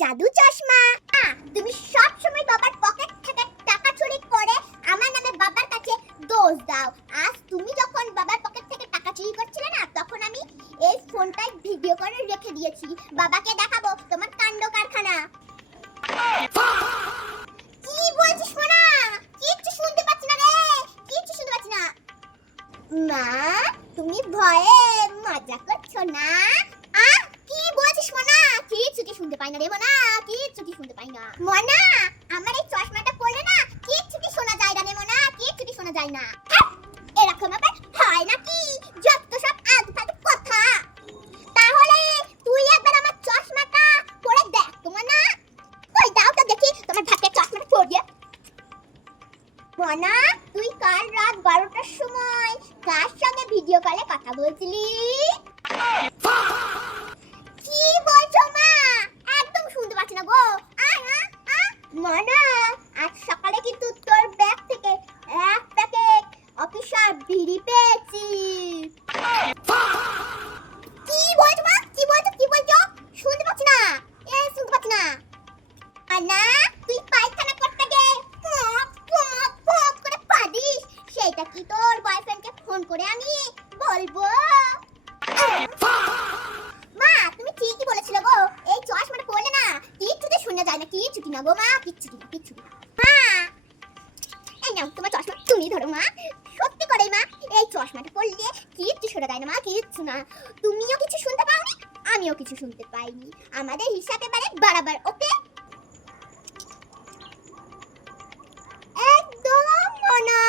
জাদু চশমা। তুমি সব সময় বাবার পকেট থেকে টাকা চুরি করে আমার নামে বাবার কাছে দোষ দাও। আজ তুমি যখন বাবার পকেট থেকে টাকা চুরি করছিলে না, তখন আমি এই ফোনটায় ভিডিও করে রেখে দিয়েছি। বাবাকে দেখাবো তোমার কাণ্ড কারখানা। কি বলছিস সোনা? কিচ্ছু শুনতে পাচ্ছি না রে, কিচ্ছু শুনতে পাচ্ছি না। মা, তুমি ভয়ে মজা করছো না? কি বলছিস মনা? কিচ্ছু শুনতে পাই না রে মনা, কিচ্ছু শুনতে পাই না। মনা, আমার এই চশমাটা পরলে না কিচ্ছু শোনা যায় না রে মনা, কিচ্ছু শোনা যায় না। এরকম আবার হয় নাকি? যত সব আলতু ফালতু কথা। তাহলে তুই একবার আমার চশমাটা পরে দেখ তো মনা। কই দাও তো দেখি তোমার ভাগ্যের চশমাটা পরিয়ে। মনা, তুই কাল রাত 12টার সময় কার সঙ্গে ভিডিও কলে কথা বলছিলি? কি বলছো মা? একদম শুনতে পাচ্ছি না গো। মনা, আজ সকালে কিন্তু তোর ব্যাগ থেকে এক প্যাকেট অফিসার বিড়ি পেয়েছি। কি বলছো মা? কি বলছো? শুনতে পাচ্ছি না, শুনতে পাচ্ছি না। আনা, তুই পায়খানা করতে গিয়ে পপ পপ পপ করে পাদিস, সেটা কি তোর বয়ফ্রেন্ডকে ফোন করে আমি বলবো? মা, তুমি ঠিকই বলেছিলে গো, এই চশমাটা পরলে না কিচ্ছুতে শোনা যায় না, কিচ্ছু না গো মা, কিচ্ছু না। মা, এই নাও তোমার চশমা, তুমি ধরো মা। সত্যি করে মা, এই চশমাটা পরলে কিচ্ছু শোনা যায় না মা, কিচ্ছু না। তুমিও কিছু শুনতে পাওনি, আমিও কিছু শুনতে পাইনি। আমাদের হিসাব এবারে বরাবর, ওকে? একদম মনা।